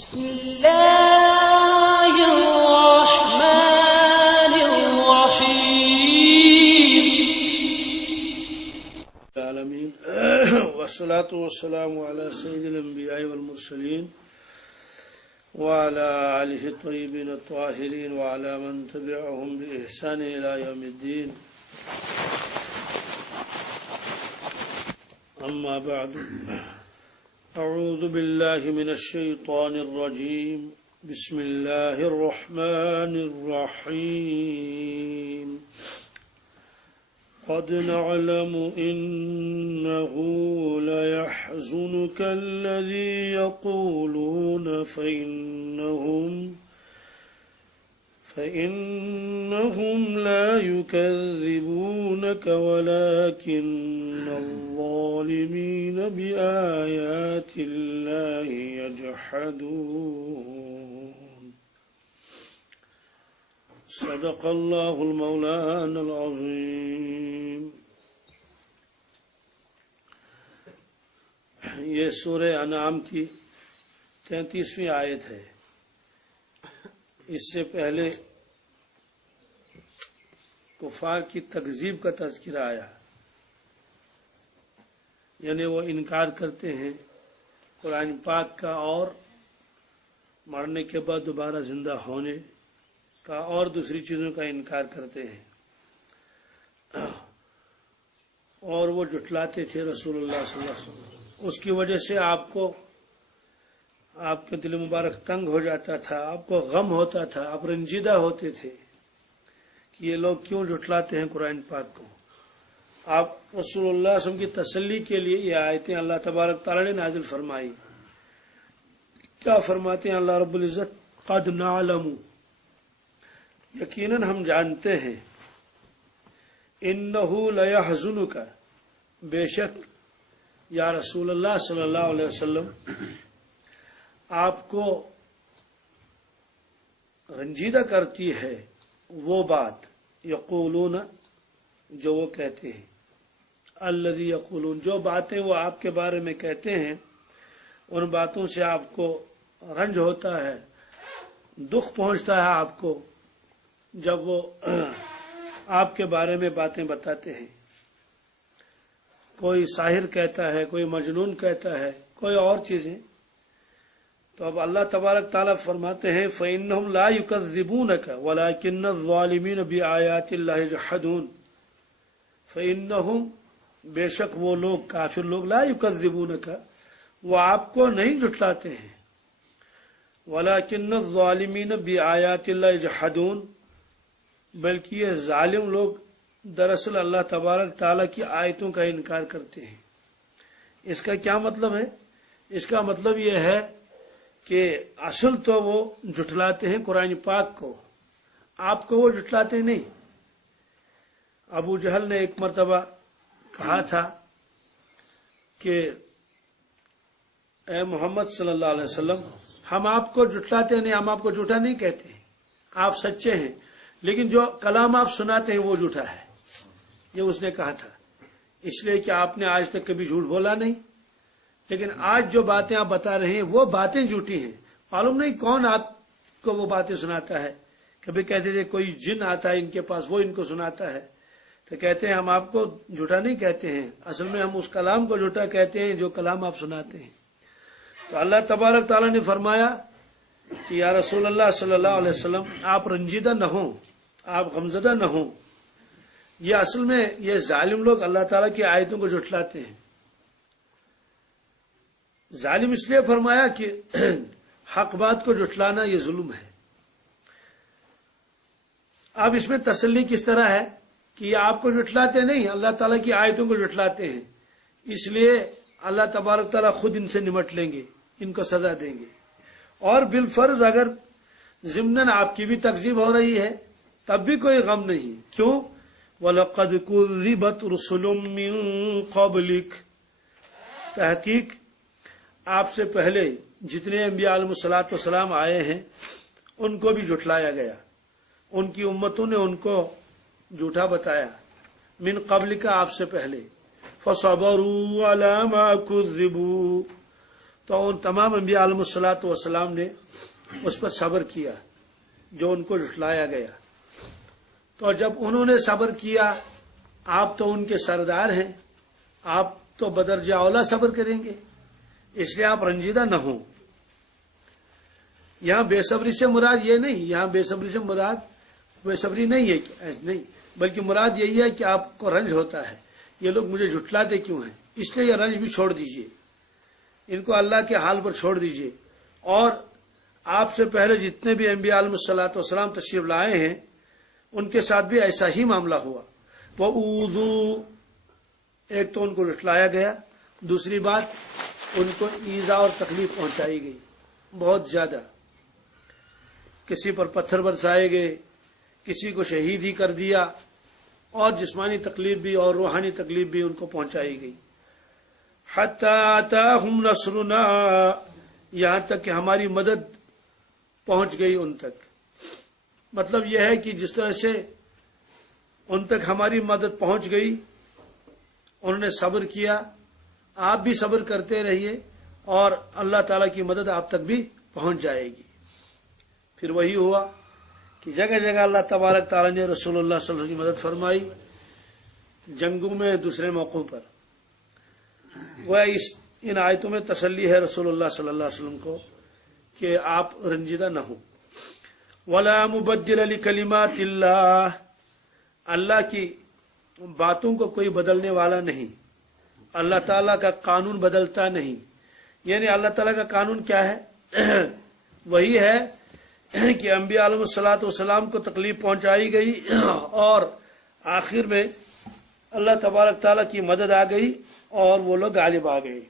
بسم الله الرحمن الرحيم العالمين والصلاة والسلام على سيد الأنبياء والمرسلين وعلى آله الطيبين الطاهرين وعلى من تبعهم بإحسان إلى يوم الدين. أما بعد، أعوذ بالله من الشيطان الرجيم. بسم الله الرحمن الرحيم. قد نعلم إنه ليحزنك الذي يقولون فإنهم لا يكذبونك ولكن الظالمين بآيات الله يجحدون. صدق الله المولانا العظيم. یہ سورہ انعام کی 33ویں آیت ہے. اس سے پہلے کفار کی تکذیب کا تذکرہ آیا، یعنی وہ انکار کرتے ہیں قرآن پاک کا اور مرنے کے بعد دوبارہ زندہ ہونے کا اور دوسری چیزوں کا انکار کرتے ہیں، اور وہ جھٹلاتے تھے رسول اللہ صلی اللہ علیہ وسلم. اس کی وجہ سے آپ کے دل مبارک تنگ ہو جاتا تھا، آپ کو غم ہوتا تھا، آپ رنجیدہ ہوتے تھے کہ یہ لوگ کیوں جھٹلاتے ہیں قرآن پاک کو. آپ رسول اللہ صلی اللہ علیہ وسلم کی تسلی کے لیے یہ آیتیں اللہ تبارک تعالی نے نازل فرمائی. کیا فرماتے ہیں اللہ رب العزت؟ قد نعلم، یقیناً ہم جانتے ہیں، انہ لیحزنک، بے شک یا رسول اللہ صلی اللہ علیہ وسلم آپ کو رنجیدہ کرتی ہے وہ بات، یقولون، جو وہ کہتے ہیں، الذی یقولون، جو باتیں وہ آپ کے بارے میں کہتے ہیں، ان باتوں سے آپ کو رنج ہوتا ہے، دکھ پہنچتا ہے آپ کو جب وہ آپ کے بارے میں باتیں بتاتے ہیں. کوئی ساحر کہتا ہے، کوئی مجنون کہتا ہے، کوئی اور چیزیں. تو اب اللہ تبارک تعالیٰ فرماتے ہیں فَإِنَّهُمْ لَا يُكَذِّبُونَكَ وَلَكِنَّ الظَّالِمِينَ بِآيَاتِ اللَّهِ يَجْحَدُونَ. فَإِنَّهُمْ، بے شک وہ لوگ، کافر لوگ، لا يُكَذِّبُونَكَ، وہ آپ کو نہیں جھٹلاتے ہیں، وَلَكِنَّ الظَّالِمِينَ بِآيَاتِ اللَّهِ يَجْحَدُونَ، بلکہ یہ ظالم لوگ دراصل اللہ تبارک تعالیٰ کی آیتوں کا انکار کرتے ہیں. اس کا کیا مطلب ہے؟ اس کا مطلب یہ ہے کہ اصل تو وہ جھٹلاتے ہیں قرآن پاک کو، آپ کو وہ جھٹلاتے نہیں. ابو جہل نے ایک مرتبہ کہا تھا کہ اے محمد صلی اللہ علیہ وسلم، ہم آپ کو جھٹلاتے نہیں، ہم آپ کو جھوٹا نہیں کہتے، آپ سچے ہیں، لیکن جو کلام آپ سناتے ہیں وہ جھوٹا ہے. یہ اس نے کہا تھا، اس لیے کہ آپ نے آج تک کبھی جھوٹ بولا نہیں، لیکن آج جو باتیں آپ بتا رہے ہیں وہ باتیں جھوٹی ہیں. معلوم نہیں کون آپ کو وہ باتیں سناتا ہے. کبھی کہتے تھے کوئی جن آتا ہے ان کے پاس، وہ ان کو سناتا ہے. تو کہتے ہیں ہم آپ کو جھوٹا نہیں کہتے ہیں، اصل میں ہم اس کلام کو جھوٹا کہتے ہیں جو کلام آپ سناتے ہیں. تو اللہ تبارک تعالیٰ نے فرمایا کہ یا رسول اللہ صلی اللہ علیہ وسلم، آپ رنجیدہ نہ ہوں، آپ غمزدہ نہ ہوں. یہ اصل میں یہ ظالم لوگ اللہ تعالیٰ کی آیتوں کو جھٹلاتے ہیں. ظالم اس لیے فرمایا کہ حق بات کو جھٹلانا یہ ظلم ہے. اب اس میں تسلی کس طرح ہے کہ یہ آپ کو جھٹلاتے نہیں، اللہ تعالیٰ کی آیتوں کو جھٹلاتے ہیں، اس لیے اللہ تبارک تعالیٰ خود ان سے نمٹ لیں گے، ان کو سزا دیں گے. اور بالفرض اگر ضمناً آپ کی بھی تکذیب ہو رہی ہے تب بھی کوئی غم نہیں. کیوں؟ وَلَقَدْ كُذِّبَتْ رُسُلٌ مِّن قَبْلِكَ، تحقیق آپ سے پہلے جتنے انبیاء علیہ الصلوۃ والسلام آئے ہیں ان کو بھی جھٹلایا گیا، ان کی امتوں نے ان کو جھوٹا بتایا. من قبل کا، آپ سے پہلے. فصبروا علی ما کذبوا، تو ان تمام انبیاء علیہ الصلوۃ والسلام نے اس پر صبر کیا جو ان کو جھٹلایا گیا. تو جب انہوں نے صبر کیا، آپ تو ان کے سردار ہیں، آپ تو بدرجہ اولا صبر کریں گے، اس لیے آپ رنجیدہ نہ ہوں. یہاں بے صبری سے مراد یہ نہیں، یہاں بے صبری سے مراد بے صبری نہیں ہے نہیں، بلکہ مراد یہی ہے کہ آپ کو رنج ہوتا ہے، یہ لوگ مجھے جھٹلاتے کیوں ہیں، اس لیے یہ رنج بھی چھوڑ دیجئے، ان کو اللہ کے حال پر چھوڑ دیجئے. اور آپ سے پہلے جتنے بھی انبیاء علیہ الصلوۃ والسلام تشریف لائے ہیں ان کے ساتھ بھی ایسا ہی معاملہ ہوا. وَأُوذُوا، ایک تو ان کو جھٹلایا گیا، دوسری بات ان کو ایذا اور تکلیف پہنچائی گئی بہت زیادہ. کسی پر پتھر برسائے گئے، کسی کو شہید ہی کر دیا، اور جسمانی تکلیف بھی اور روحانی تکلیف بھی ان کو پہنچائی گئی. حتی آتاہم نصرنا، یہاں تک کہ ہماری مدد پہنچ گئی ان تک. مطلب یہ ہے کہ جس طرح سے ان تک ہماری مدد پہنچ گئی، انہوں نے صبر کیا، آپ بھی صبر کرتے رہیے اور اللہ تعالیٰ کی مدد آپ تک بھی پہنچ جائے گی. پھر وہی ہوا کہ جگہ جگہ اللہ تبارک تعالیٰ نے رسول اللہ صلی اللہ علیہ وسلم کی مدد فرمائی، جنگوں میں دوسرے موقعوں پر. وہ ان آیتوں میں تسلی ہے رسول اللہ صلی اللہ علیہ وسلم کو کہ آپ رنجیدہ نہ ہوں. وَلَا مُبَدِّلَ لِكَلِمَاتِ اللَّهِ، اللہ کی باتوں کو کوئی بدلنے والا نہیں، اللہ تعالیٰ کا قانون بدلتا نہیں. یعنی اللہ تعالیٰ کا قانون کیا ہے؟ وہی ہے کہ انبیاء علیہ الصلوۃ والسلام کو تکلیف پہنچائی گئی اور آخر میں اللہ تبارک تعالیٰ کی مدد آ گئی اور وہ لوگ غالب آ گئے.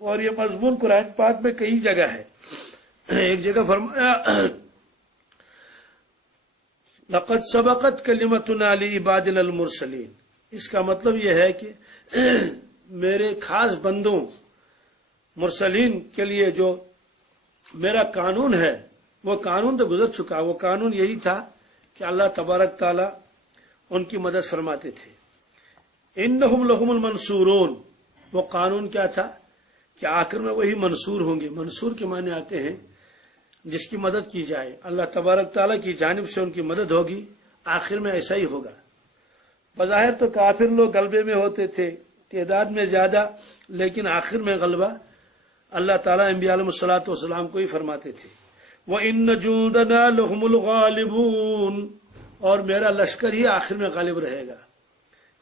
اور یہ مضمون قرآن پاک میں کئی جگہ ہے. ایک جگہ فرمایا لقد سبقت کلمتنا لعبادنا المرسلین، اس کا مطلب یہ ہے کہ میرے خاص بندوں مرسلین کے لیے جو میرا قانون ہے وہ قانون تو گزر چکا. وہ قانون یہی تھا کہ اللہ تبارک تعالیٰ ان کی مدد فرماتے تھے. انہم لہم المنصورون، وہ قانون کیا تھا کہ آخر میں وہی منصور ہوں گے. منصور کے معنی آتے ہیں جس کی مدد کی جائے، اللہ تبارک تعالیٰ کی جانب سے ان کی مدد ہوگی. آخر میں ایسا ہی ہوگا. بظاہر تو کافر لوگ غلبے میں ہوتے تھے، تعداد میں زیادہ، لیکن آخر میں غلبہ اللہ تعالیٰ انبیاء علیہ الصلوۃ والسلام کو ہی فرماتے تھے. وَإِنَّ جُندَنَا لَهُمُ الْغَالِبُونَ، اور میرا لشکر ہی آخر میں غالب رہے گا.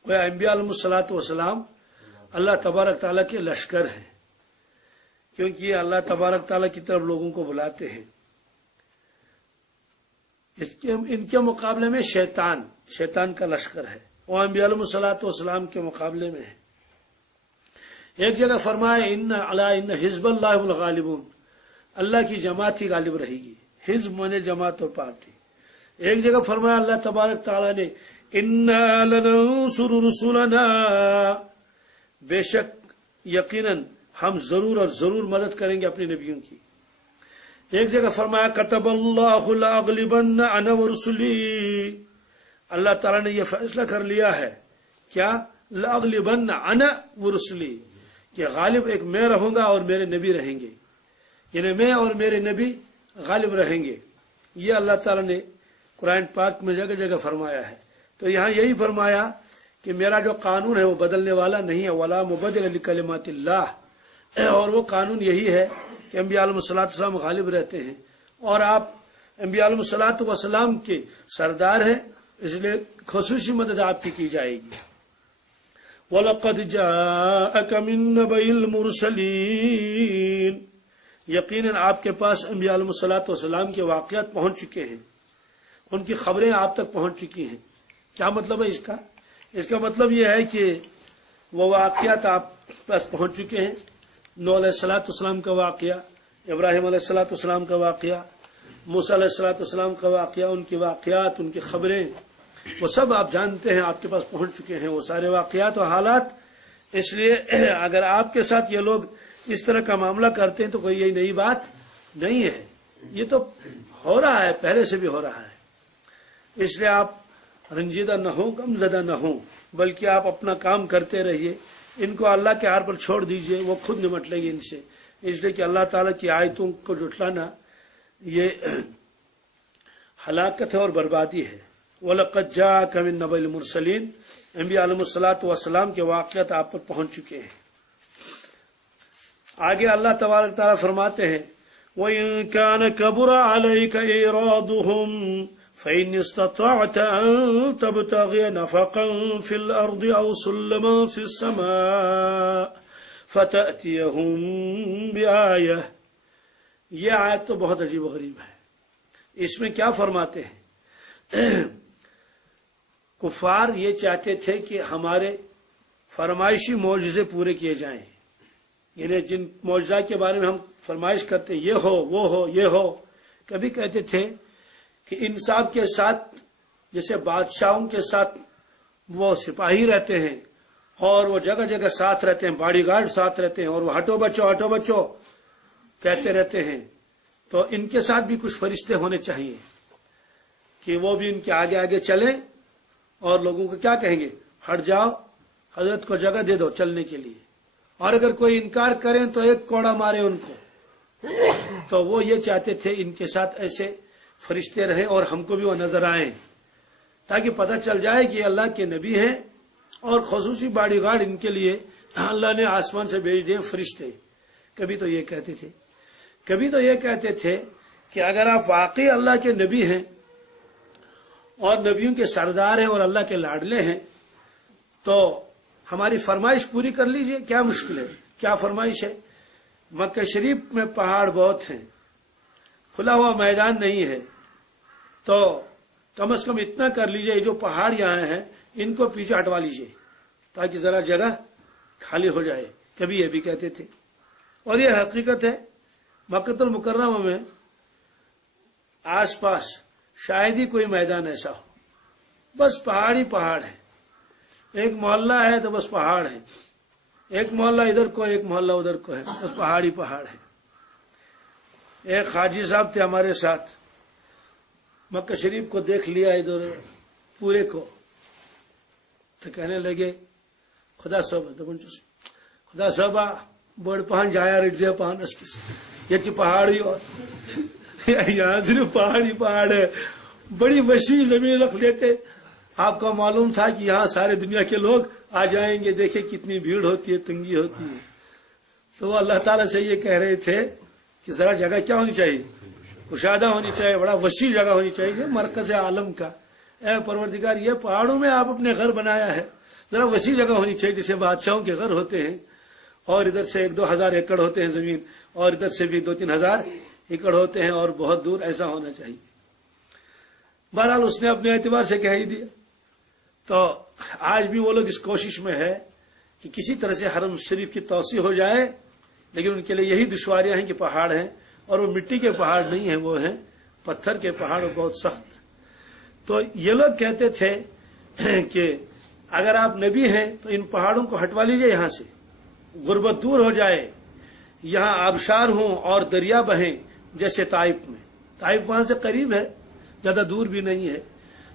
وہ انبیاء علیہ الصلوۃ والسلام اللہ تبارک تعالیٰ کے لشکر ہیں، کیونکہ یہ اللہ تبارک تعالیٰ کی طرف لوگوں کو بلاتے ہیں. ان کے مقابلے میں شیطان کا لشکر ہے، وہ انبیاء علیہ الصلوۃ والسلام کے مقابلے میں ہے. ایک جگہ فرمایا ان حزب اللہ هم الغالبون، اللہ کی جماعت ہی غالب رہے گی. حزب مانے جماعت اور پارٹی. ایک جگہ فرمایا اللہ تبارک تعالیٰ نے انا لننصر رسولنا، بے شک یقیناً ہم ضرور اور ضرور مدد کریں گے اپنے نبیوں کی. ایک جگہ فرمایا کتب اللہ لاغلبن انا ورسلی، اللہ تعالیٰ نے یہ فیصلہ کر لیا ہے کیا؟ لاغلبن انا ورسلی، کہ غالب ایک میں رہوں گا اور میرے نبی رہیں گے. یعنی میں اور میرے نبی غالب رہیں گے. یہ اللہ تعالیٰ نے قرآن پاک میں جگہ جگہ فرمایا ہے. تو یہاں یہی فرمایا کہ میرا جو قانون ہے وہ بدلنے والا نہیں ہے. ولا مبدل لکلمات اللہ، اور وہ قانون یہی ہے کہ انبیاء علیہ الصلوۃ والسلام غالب رہتے ہیں اور آپ انبیاء علیہ الصلوۃ والسلام کے سردار ہیں، اس لیے خصوصی مدد آپ کی جائے گی. وَلَقَدْ جَاءَكَ مِن نَبَإِ الْمُرْسَلِينَ، یقیناً آپ کے پاس انبیاء علیہ الصلوۃ والسلام کے واقعات پہنچ چکے ہیں، ان کی خبریں آپ تک پہنچ چکی ہیں. کیا مطلب ہے اس کا؟ اس کا مطلب یہ ہے کہ وہ واقعات آپ پاس پہنچ چکے ہیں. نوح علیہ الصلوۃ والسلام کا واقعہ، ابراہیم علیہ الصلوۃ والسلام کا واقعہ، موسیٰ علیہ الصلوۃ والسلام کا واقعہ، ان کی واقعات، ان کی خبریں، وہ سب آپ جانتے ہیں، آپ کے پاس پہنچ چکے ہیں وہ سارے واقعات و حالات. اس لیے اگر آپ کے ساتھ یہ لوگ اس طرح کا معاملہ کرتے ہیں تو کوئی یہی نئی بات نہیں ہے، یہ تو ہو رہا ہے، پہلے سے بھی ہو رہا ہے. اس لیے آپ رنجیدہ نہ ہوں، غم زدہ نہ ہوں، بلکہ آپ اپنا کام کرتے رہیے. ان کو اللہ کے ہار پر چھوڑ دیجئے، وہ خود نمٹ لیں گے ان سے. اس لیے کہ اللہ تعالیٰ کی آیتوں کو جھٹلانا یہ ہلاکت ہے اور بربادی ہے۔ وَلَقَدْ جَاءَكَ مِن نَبَإِ الْمُرْسَلِينَ، انبیاء علیہ الصلوۃ والسلام کے واقعات آپ پر پہنچ چکے ہیں۔ آگے اللہ تبارک تعالیٰ فرماتے ہیں وَإِن كَانَ كَبُرَ عَلَيْكَ إِعْرَاضُهُمْ فَإِنِ اسْتَطَعْتَ أَن تَبْتَغِيَ نَفَقًا فِي الْأَرْضِ أَوْ سُلَّمًا فِي السَّمَاءِ فَتَأْتِيَهُم بِآيَةٍ۔ یہ آیت تو بہت عجیب و غریب ہے۔ اس میں کیا فرماتے ہیں؟ کفار یہ چاہتے تھے کہ ہمارے فرمائشی معجزے پورے کیے جائیں، یعنی جن معجزہ کے بارے میں ہم فرمائش کرتے یہ ہو وہ ہو یہ ہو۔ کبھی کہتے تھے کہ انصاف کے ساتھ جیسے بادشاہوں کے ساتھ وہ سپاہی رہتے ہیں اور وہ جگہ جگہ ساتھ رہتے ہیں، باڈی گارڈ ساتھ رہتے ہیں، اور وہ ہٹو بچو کہتے رہتے ہیں، تو ان کے ساتھ بھی کچھ فرشتے ہونے چاہیے کہ وہ بھی ان کے آگے آگے چلیں اور لوگوں کو کیا کہیں گے، ہٹ جاؤ، حضرت کو جگہ دے دو چلنے کے لیے، اور اگر کوئی انکار کریں تو ایک کوڑا مارے ان کو۔ تو وہ یہ چاہتے تھے ان کے ساتھ ایسے فرشتے رہیں اور ہم کو بھی وہ نظر آئیں، تاکہ پتہ چل جائے کہ اللہ کے نبی ہیں، اور خصوصی باڈی گارڈ ان کے لیے اللہ نے آسمان سے بھیج دیے فرشتے۔ کبھی تو یہ کہتے تھے، کبھی تو یہ کہتے تھے کہ اگر آپ واقعی اللہ کے نبی ہیں اور نبیوں کے سردار ہیں اور اللہ کے لاڈلے ہیں تو ہماری فرمائش پوری کر لیجئے، کیا مشکل ہے؟ کیا فرمائش ہے؟ مکہ شریف میں پہاڑ بہت ہیں، کھلا ہوا میدان نہیں ہے، تو کم از کم اتنا کر لیجئے، جو پہاڑ یہاں ہیں ان کو پیچھے ہٹوا لیجئے تاکہ ذرا جگہ خالی ہو جائے۔ کبھی یہ بھی کہتے تھے، اور یہ حقیقت ہے، مکہ المکرمہ میں آس پاس شاید ہی کوئی میدان ایسا ہو، بس پہاڑ ہی پہاڑ ہے، ایک محلہ ہے تو بس پہاڑ ہے، ایک محلہ ادھر کو ایک محلہ ادھر کو ہے، بس پہاڑ ہی پہاڑ ہے۔ ایک حاجی صاحب تھے ہمارے ساتھ، مکہ شریف کو دیکھ لیا ادھر پورے کو، تو کہنے لگے خدا صاحبہ بڑ پہن جایا رٹ پہن یہ پہاڑی اور یہاں صرف پہاڑی پہاڑ ہے، بڑی وسیع زمین رکھ لیتے۔ آپ کو معلوم تھا کہ یہاں سارے دنیا کے لوگ آ جائیں گے، دیکھیں کتنی بھیڑ ہوتی ہے، تنگی ہوتی ہے۔ تو وہ اللہ تعالیٰ سے یہ کہہ رہے تھے کہ ذرا جگہ کیا ہونی چاہیے، کشادہ ہونی چاہیے، بڑا وسیع جگہ ہونی چاہیے، مرکز عالم کا۔ اے پروردگار، یہ پہاڑوں میں آپ اپنے گھر بنایا ہے، ذرا وسیع جگہ ہونی چاہیے، جیسے بادشاہوں کے گھر ہوتے ہیں، اور ادھر سے 1-2 ہزار ایکڑ ہوتے ہیں زمین، اور ادھر سے بھی 2-3 ہزار ایکڑ ہوتے ہیں، اور بہت دور ایسا ہونا چاہیے۔ بہرحال اس نے اپنے اعتبار سے کہہ ہی دیا۔ تو آج بھی وہ لوگ اس کوشش میں ہے کہ کسی طرح سے حرم شریف کی توسیع ہو جائے، لیکن ان کے لیے یہی دشواریاں ہیں کہ پہاڑ ہیں، اور وہ مٹی کے پہاڑ نہیں ہیں، وہ ہیں پتھر کے پہاڑ، بہت سخت۔ تو یہ لوگ کہتے تھے کہ اگر آپ نبی ہیں تو ان پہاڑوں کو ہٹوا لیجئے، یہاں سے غربت دور ہو جائے، یہاں آبشار ہوں اور دریا بہیں جیسے طائف میں۔ طائف وہاں سے قریب ہے، زیادہ دور بھی نہیں ہے،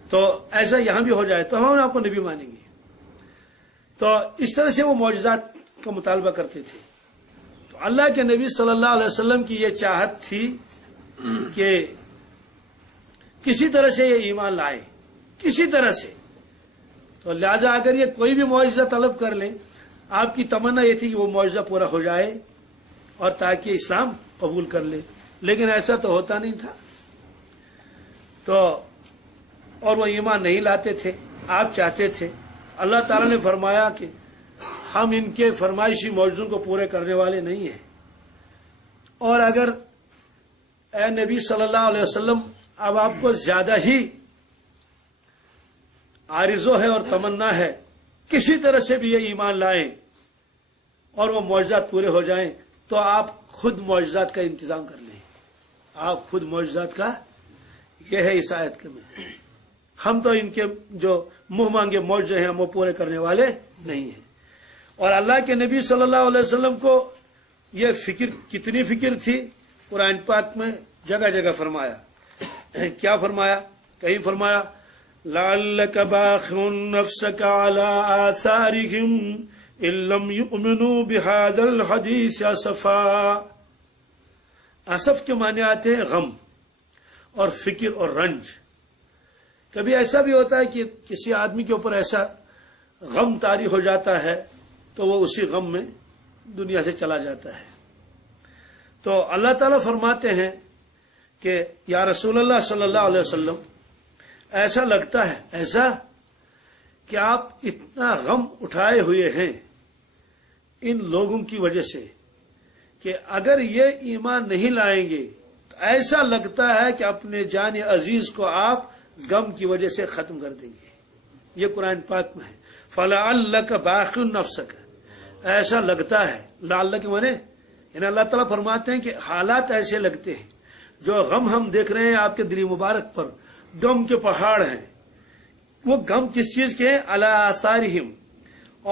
تو ایسا یہاں بھی ہو جائے تو ہم آپ کو نبی مانیں گے۔ تو اس طرح سے وہ معجزات کا مطالبہ کرتے تھے۔ تو اللہ کے نبی صلی اللہ علیہ وسلم کی یہ چاہت تھی کہ کسی طرح سے یہ ایمان لائیں، کسی طرح سے۔ تو لہذا اگر یہ کوئی بھی معجزہ طلب کر لیں، آپ کی تمنا یہ تھی کہ وہ معجزہ پورا ہو جائے اور تاکہ اسلام قبول کر لے، لیکن ایسا تو ہوتا نہیں تھا۔ تو اور وہ ایمان نہیں لاتے تھے، آپ چاہتے تھے۔ اللہ تعالیٰ نے فرمایا کہ ہم ان کے فرمائشی معجزوں کو پورے کرنے والے نہیں ہیں، اور اگر اے نبی صلی اللہ علیہ وسلم اب آپ کو زیادہ ہی آرزو ہے اور تمنا ہے، کسی طرح سے بھی یہ ایمان لائیں اور وہ معجزات پورے ہو جائیں، تو آپ خود معجزات کا انتظام کر لیں، آپ خود معجزات کا۔ یہ ہے اس آیت کے میں، ہم تو ان کے جو منہ مانگے معجزے ہیں ہم وہ پورے کرنے والے نہیں ہیں۔ اور اللہ کے نبی صلی اللہ علیہ وسلم کو یہ فکر، کتنی فکر تھی، قرآن پاک میں جگہ جگہ فرمایا۔ کیا فرمایا؟ کہیں فرمایا لَعَلَّكَ بَاخِعٌ نَفْسَكَ عَلَىٰ آثَارِهِمْ إِن لَّمْ يُؤْمِنُوا بِهَٰذَا الْحَدِيثِ أَسَفًا۔ اسف کے معنی آتے ہیں غم اور فکر اور رنج. کبھی ایسا بھی ہوتا ہے کہ کسی آدمی کے اوپر ایسا غم طاری ہو جاتا ہے تو وہ اسی غم میں دنیا سے چلا جاتا ہے. تو اللہ تعالیٰ فرماتے ہیں کہ یا رسول اللہ صلی اللہ علیہ وسلم ایسا لگتا ہے ایسا کہ آپ اتنا غم اٹھائے ہوئے ہیں ان لوگوں کی وجہ سے کہ اگر یہ ایمان نہیں لائیں گے تو ایسا لگتا ہے کہ اپنے جان عزیز کو آپ غم کی وجہ سے ختم کر دیں گے. یہ قرآن پاک میں ہے. فَلَعَلَّكَ بَاخِعٌ نَفْسَكَ ایسا لگتا ہے. لعل کے معنی یعنی اللہ تعالیٰ فرماتے ہیں کہ حالات ایسے لگتے ہیں جو غم ہم دیکھ رہے ہیں آپ کے دل مبارک پر غم کے پہاڑ ہیں. وہ غم کس چیز کے ہیں؟ علی آثارہم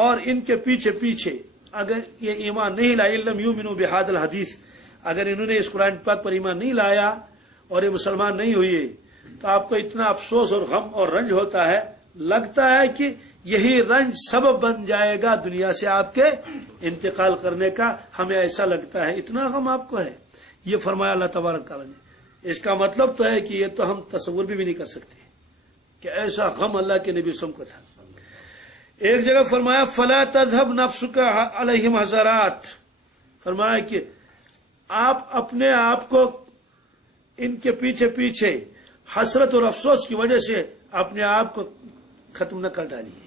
اور ان کے پیچھے پیچھے اگر یہ ایمان نہیں لائے لم یؤمنوا بہذا الحدیث اگر انہوں نے اس قرآن پاک پر ایمان نہیں لایا اور یہ مسلمان نہیں ہوئے تو آپ کو اتنا افسوس اور غم اور رنج ہوتا ہے. لگتا ہے کہ یہی رنج سبب بن جائے گا دنیا سے آپ کے انتقال کرنے کا. ہمیں ایسا لگتا ہے اتنا غم آپ کو ہے. یہ فرمایا اللہ تبارک تعالیٰ نے. اس کا مطلب تو ہے کہ یہ تو ہم تصور بھی نہیں کر سکتے کہ ایسا غم اللہ کے نبی وسلم کو تھا. ایک جگہ فرمایا فلا تذهب نفسك علیہم حسرات فرمایا کہ آپ اپنے آپ کو ان کے پیچھے پیچھے حسرت اور افسوس کی وجہ سے اپنے آپ کو ختم نہ کر ڈالیے.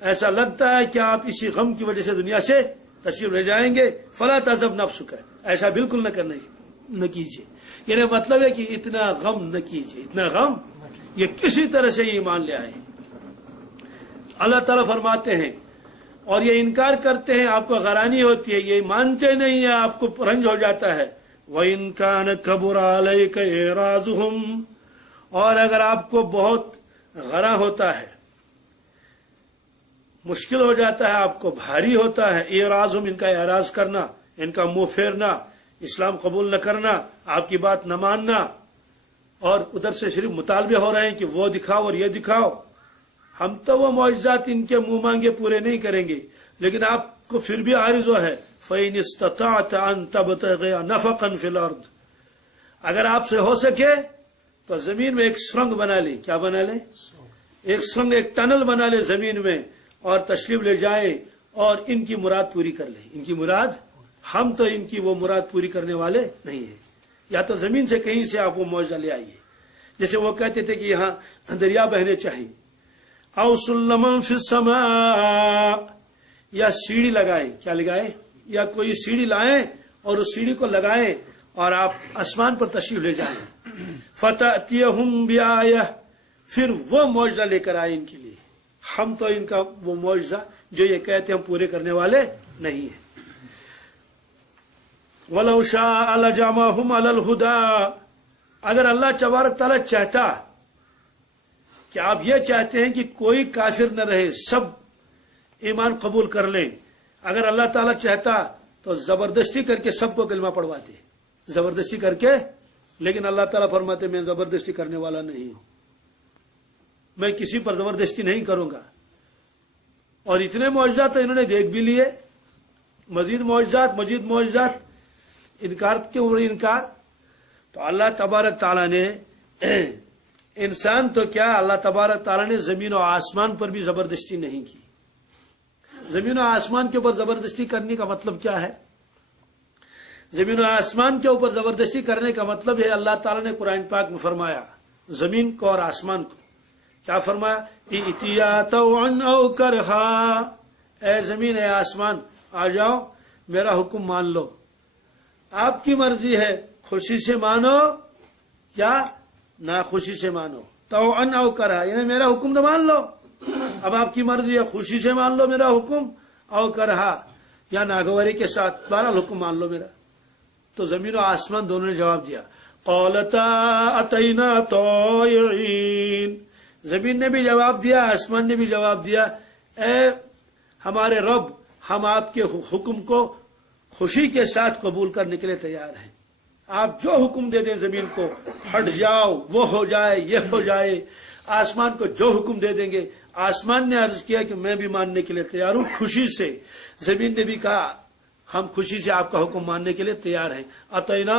ایسا لگتا ہے کہ آپ اسی غم کی وجہ سے دنیا سے تشریف لے جائیں گے. فلا تذهب نفسك ایسا بالکل نہ کیجیے. یعنی مطلب ہے کہ اتنا غم نہ کیجیے. اتنا غم یہ کسی طرح سے ایمان لے آئے. اللہ تعالیٰ فرماتے ہیں اور یہ انکار کرتے ہیں آپ کو غرانی ہوتی ہے یہ مانتے نہیں ہیں آپ کو رنج ہو جاتا ہے. وَإِن كَانَ كَبُرَ عَلَيْكَ إِعْرَاضُهُمْ اور اگر آپ کو بہت غرا ہوتا ہے مشکل ہو جاتا ہے آپ کو بھاری ہوتا ہے اعراضہم ان کا اعراض کرنا ان کا منہ پھیرنا اسلام قبول نہ کرنا آپ کی بات نہ ماننا اور ادھر سے صرف مطالبے ہو رہے ہیں کہ وہ دکھاؤ اور یہ دکھاؤ. ہم تو وہ معجزات ان کے منہ مانگے پورے نہیں کریں گے لیکن آپ کو پھر بھی عارض ہے فَإِنِ اسْتَطَعْتَ أَن تَبْتَغِيَ نَفَقًا فِي الْأَرْضِ اگر آپ سے ہو سکے تو زمین میں ایک سرنگ بنا لیں. کیا بنا لیں؟ ایک سرنگ ایک ٹنل بنا لیں زمین میں اور تشریف لے جائیں اور ان کی مراد پوری کر لیں. ان کی مراد ہم تو ان کی وہ مراد پوری کرنے والے نہیں ہیں. یا تو زمین سے کہیں سے آپ وہ معجزہ لے آئیے جیسے وہ کہتے تھے کہ یہاں دریا بہنے چاہیے. او سلمن فی السماء یا سیڑھی لگائیں. کیا لگائیں؟ یا کوئی سیڑھی لائیں اور اس سیڑھی کو لگائیں اور آپ آسمان پر تشریف لے جائیں. فتأتیہم بآیہ پھر وہ معجزہ لے کر آئے ان کے لیے. ہم تو ان کا وہ معجزہ جو یہ کہتے ہیں ہم پورے کرنے والے نہیں ہیں. وَلَوْ شَاءَ لَجَمَعَهُمْ عَلَى الْهُدَى اگر اللہ تبارک تعالیٰ چاہتا کہ آپ یہ چاہتے ہیں کہ کوئی کافر نہ رہے سب ایمان قبول کر لیں اگر اللہ تعالیٰ چاہتا تو زبردستی کر کے سب کو کلمہ پڑھواتے زبردستی کر کے. لیکن اللہ تعالیٰ فرماتے میں زبردستی کرنے والا نہیں ہوں. میں کسی پر زبردستی نہیں کروں گا. اور اتنے معجزات تو انہوں نے دیکھ بھی لیے مزید معجزات انکار کے اوپر انکار. تو اللہ تبارک تعالیٰ نے انسان تو کیا اللہ تبارک تعالیٰ نے زمین و آسمان پر بھی زبردستی نہیں کی. زمین و آسمان کے اوپر زبردستی کرنے کا مطلب کیا ہے؟ زمین و آسمان کے اوپر زبردستی کرنے کا مطلب ہے اللہ تعالیٰ نے قرآن پاک میں فرمایا زمین کو اور آسمان کو کیا فرمایا؟ ائتیا طوعا او کرہا اے زمین اے آسمان آ جاؤ میرا حکم مان لو. آپ کی مرضی ہے خوشی سے مانو یا ناخوشی سے مانو. طوعا او کرہا یعنی میرا حکم تو مان لو. اب آپ کی مرضی ہے خوشی سے مان لو میرا حکم او کرہا یا ناگواری کے ساتھ بہرحال حکم مان لو میرا. تو زمین و آسمان دونوں نے جواب دیا قالتا اتینا طائعین. زمین نے بھی جواب دیا آسمان نے بھی جواب دیا اے ہمارے رب ہم آپ کے حکم کو خوشی کے ساتھ قبول کرنے کے لیے تیار ہیں. آپ جو حکم دے دیں زمین کو ہٹ جاؤ وہ ہو جائے یہ ہو جائے. آسمان کو جو حکم دے دیں گے. آسمان نے عرض کیا کہ میں بھی ماننے کے لیے تیار ہوں خوشی سے. زمین نے بھی کہا ہم خوشی سے آپ کا حکم ماننے کے لیے تیار ہیں. اتینا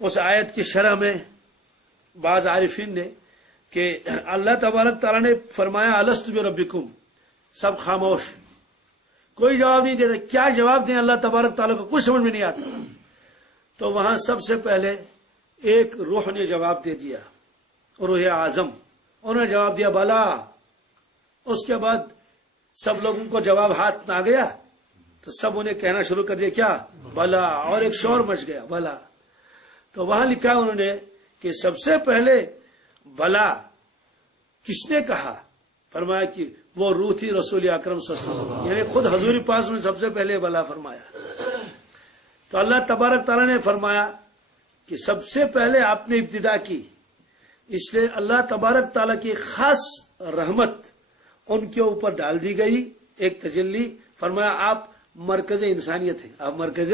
اس آیت کی شرح میں بعض عارفین نے کہ اللہ تبارک تعالیٰ نے فرمایا الست بربکم، سب خاموش، کوئی جواب نہیں دیتا، کیا جواب دیں اللہ تبارک تعالیٰ کو کچھ سمجھ میں نہیں آتا۔ تو وہاں سب سے پہلے ایک روح نے جواب دے دیا، روح اعظم، انہوں نے جواب دیا بلا۔ اس کے بعد سب لوگوں کو جواب ہاتھ میں آ گیا تو سب انہیں کہنا شروع کر دیا کیا؟ بلا، اور ایک شور مچ گیا بلا۔ تو وہاں لکھا انہوں نے کہ سب سے پہلے بلا کس نے کہا؟ فرمایا کہ وہ روح تھی رسول اکرم صلی اللہ علیہ وسلم، یعنی خود حضور پاس میں سب سے پہلے بلا فرمایا۔ تو اللہ تبارک تعالیٰ نے فرمایا کہ سب سے پہلے آپ نے ابتدا کی، اس لیے اللہ تبارک تعالیٰ کی خاص رحمت ان کے اوپر ڈال دی گئی، ایک تجلی۔ فرمایا آپ مرکز انسانیت ہیں، آپ مرکز،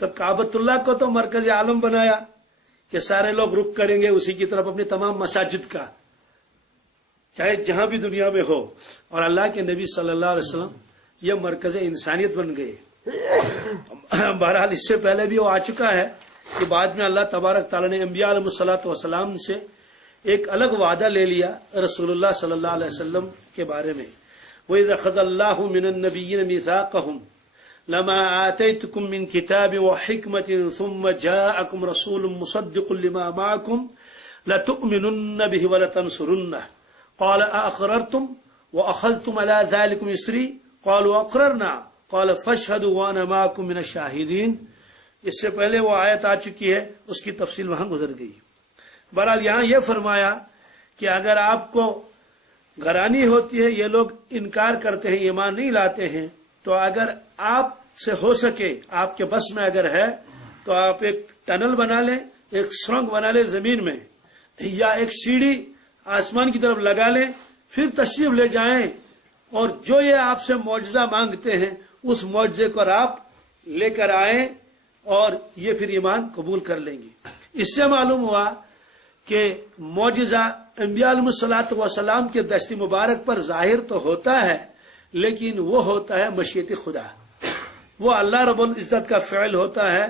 تو کعبۃ اللہ کو تو مرکز عالم بنایا کہ سارے لوگ رخ کریں گے اسی کی طرف، اپنے تمام مساجد کا، چاہے جہاں بھی دنیا میں ہو۔ اور اللہ کے نبی صلی اللہ علیہ وسلم یہ مرکز انسانیت بن گئے۔ بہرحال اس سے پہلے بھی وہ آ چکا ہے کہ بعد میں اللہ تبارک تعالیٰ نے انبیاء علیہ الصلوۃ والسلام سے ایک الگ وعدہ لے لیا رسول اللہ صلی اللہ علیہ وسلم کے بارے میں۔ وَإِذْ أَخَذَ اللَّهُ مِنَ النَّبِيِّينَ مِيثَاقَهُمْ لَمَا آتَيْتُكُم مِّن كِتَابٍ وَحِكْمَةٍ ثُمَّ جَاءَكُمْ رَسُولٌ مُصَدِّقٌ لِّمَا مَعَكُمْ لَتُؤْمِنُنَّ بِهِ وَلَتَنصُرُنَّهُ قَالَ أَأَقْرَرْتُمْ وَأَخَذْتُمْ عَلَىٰ ذَلِكُمْ إِصْرِي قَالُوا أَقْرَرْنَا قَالَ فَاشْهَدُوا وَأَنَا مَعَكُم مِّنَ الشَّاهِدِينَ۔ اس سے پہلے وہ آیت آ چکی ہے، اس کی تفصیل وہاں گزر گئی۔ بہرحال یہاں یہ فرمایا کہ اگر آپ کو گھرانی ہوتی ہے، یہ لوگ انکار کرتے ہیں، ایمان نہیں لاتے ہیں، تو اگر آپ سے ہو سکے، آپ کے بس میں اگر ہے تو آپ ایک ٹنل بنا لیں، ایک سرنگ بنا لیں زمین میں، یا ایک سیڑھی آسمان کی طرف لگا لیں، پھر تشریف لے جائیں، اور جو یہ آپ سے معجزہ مانگتے ہیں اس معجزے کو آپ لے کر آئیں، اور یہ پھر ایمان قبول کر لیں گے۔ اس سے معلوم ہوا کہ معجزہ انبیاء علیہ الصلوۃ والسلام کے دست مبارک پر ظاہر تو ہوتا ہے، لیکن وہ ہوتا ہے مشیت خدا، وہ اللہ رب العزت کا فعل ہوتا ہے،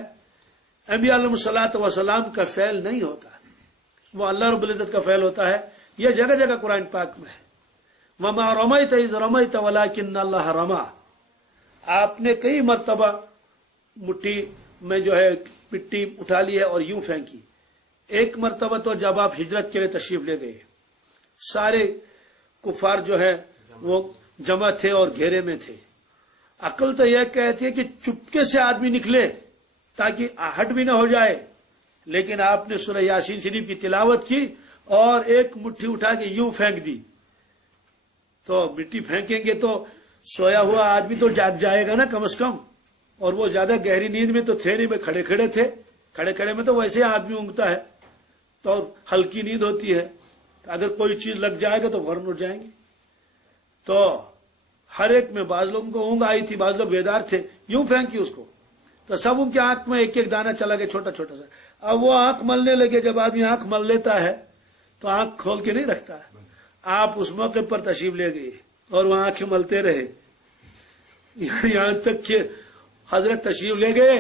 انبیاء علیہ الصلوۃ والسلام کا فعل نہیں ہوتا، وہ اللہ رب العزت کا فعل ہوتا ہے۔ یہ جگہ جگہ قرآن پاک میں ہے، وَمَا رَمَيْتَ إِذْ رَمَيْتَ وَلَكِنَّ اللَّهَ رَمَى۔ آپ نے کئی مرتبہ مٹھی میں جو ہے مٹی اٹھا لی ہے اور یوں پھینکی۔ ایک مرتبہ تو جب آپ ہجرت کے لیے تشریف لے گئے، سارے کفار جو ہے وہ جمع تھے اور گھیرے میں تھے۔ عقل تو یہ کہتی ہے کہ چپکے سے آدمی نکلے تاکہ آہٹ بھی نہ ہو جائے، لیکن آپ نے سورہ یاسین شریف کی تلاوت کی اور ایک مٹھی اٹھا کے یوں پھینک دی۔ تو مٹی پھینکیں گے تو سویا ہوا آدمی تو جاگ جائے گا نا کم از کم، اور وہ زیادہ گہری نیند میں تو تھے نہیں، میں کھڑے کھڑے تھے، کھڑے کھڑے میں تو ویسے آدمی اونگتا ہے، تو ہلکی نیند ہوتی ہے، اگر کوئی چیز لگ جائے گا تو فوراً اٹھ جائیں گے۔ تو ہر ایک میں بعض لوگوں کو اونگ آئی تھی، بعض لوگ بیدار تھے، یوں پھینکی اس کو، تو سب ان کی آنکھ میں ایک ایک دانہ چلا گیا چھوٹا چھوٹا سا۔ اب وہ آنکھ ملنے لگے، جب آدمی آنکھ مل لیتا ہے تو آنکھ کھول کے نہیں رکھتا ہے۔ آپ اس موقع پر تشریف لے گئے اور وہ آنکھیں ملتے رہے یہاں تک کہ حضرت تشریف لے گئے،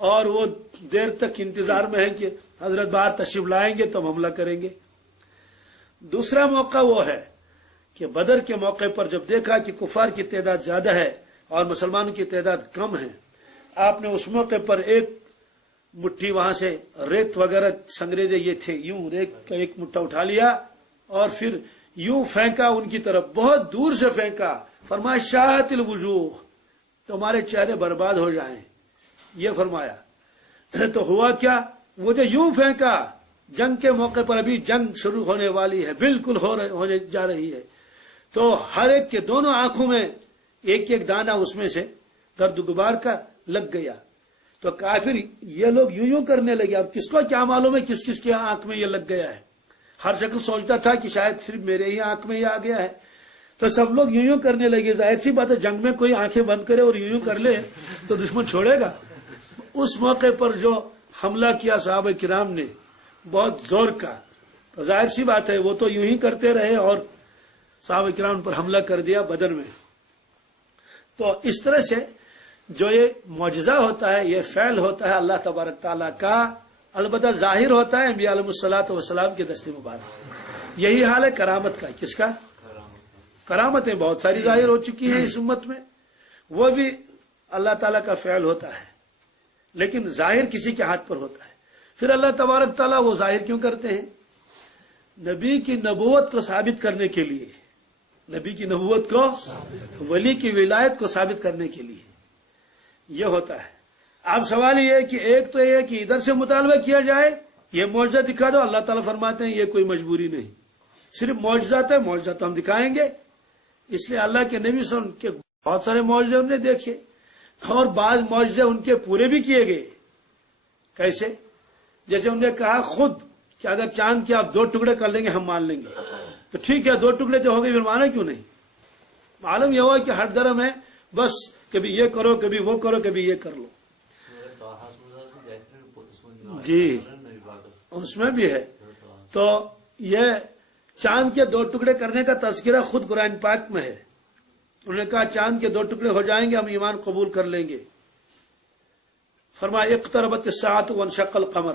اور وہ دیر تک انتظار میں ہے کہ حضرت باہر تشریف لائیں گے تو ہم حملہ کریں گے۔ دوسرا موقع وہ ہے کہ بدر کے موقع پر جب دیکھا کہ کفار کی تعداد زیادہ ہے اور مسلمانوں کی تعداد کم ہے، آپ نے اس موقع پر ایک مٹھی وہاں سے ریت وغیرہ سنگریزے یہ تھے، یوں ریت کا ایک مٹھا اٹھا لیا اور پھر یوں پھینکا ان کی طرف، بہت دور سے پھینکا، فرمایا شاہت الوجوہ، تمہارے چہرے برباد ہو جائیں، یہ فرمایا۔ تو ہوا کیا، وہ جو یوں پھینکا، جنگ کے موقع پر ابھی جنگ شروع ہونے والی ہے، بالکل ہونے جا رہی ہے، تو ہر ایک کے دونوں آنکھوں میں ایک ایک دانہ اس میں سے گرد غبار کا لگ گیا۔ تو کافر یہ لوگ یوں یوں کرنے لگے، اب کس کو کیا معلوم ہے کس کس کی آنکھ میں یہ لگ گیا ہے، ہر شخص سوچتا تھا کہ شاید صرف میرے ہی آنکھ میں یہ آ گیا ہے، تو سب لوگ یوں یوں کرنے لگے۔ ظاہر سی بات ہے، جنگ میں کوئی آنکھیں بند کرے اور یوں یوں کر لے تو دشمن چھوڑے گا۔ اس موقع پر جو حملہ کیا صحابہ کرام نے بہت زور کا، تو ظاہر سی بات ہے وہ تو یوں ہی کرتے رہے اور صحابہ کرام پر حملہ کر دیا بدر میں۔ تو اس طرح سے جو یہ معجزہ ہوتا ہے، یہ فعل ہوتا ہے اللہ تبارک تعالیٰ کا، البتہ ظاہر ہوتا ہے انبیاء علیہ الصلوۃ والسلام کے دست مبارک. یہی حال ہے کرامت کا. کس کا؟ کرامتیں بہت ساری ظاہر ہو چکی ہیں اس امت میں، وہ بھی اللہ تعالیٰ کا فعل ہوتا ہے، لیکن ظاہر کسی کے ہاتھ پر ہوتا ہے. پھر اللہ تبارک تعالیٰ وہ ظاہر کیوں کرتے ہیں؟ نبی کی نبوت کو ثابت کرنے کے لیے، نبی کی نبوت کو، ولی کی ولایت کو ثابت کرنے کے لیے یہ ہوتا ہے. اب سوال یہ ہے کہ ایک تو یہ ہے کہ ادھر سے مطالبہ کیا جائے، یہ معجزہ دکھا دو. اللہ تعالیٰ فرماتے ہیں یہ کوئی مجبوری نہیں، صرف معجزات ہے، معجزہ تو ہم دکھائیں گے. اس لیے اللہ کے نبی سے ان کے بہت سارے معجزے انہوں نے دیکھے، اور بعض معجزے ان کے پورے بھی کیے گئے. کیسے؟ جیسے انہوں نے کہا خود کہ اگر چاند کے آپ 2 ٹکڑے کر لیں گے ہم مان لیں گے. تو ٹھیک ہے 2 ٹکڑے جو ہو گئے پھر مانا کیوں نہیں؟ معلوم یہ ہوا کہ ہر دھرم ہے بس کبھی یہ کرو کبھی وہ کرو کبھی یہ کر لو. جی اس میں بھی ہے. تو یہ چاند کے 2 ٹکڑے کرنے کا تذکرہ خود قرآن پاک میں ہے. انہوں نے کہا چاند کے 2 ٹکڑے ہو جائیں گے ہم ایمان قبول کر لیں گے. فرمایا اقتربت الساعۃ وانشق القمر،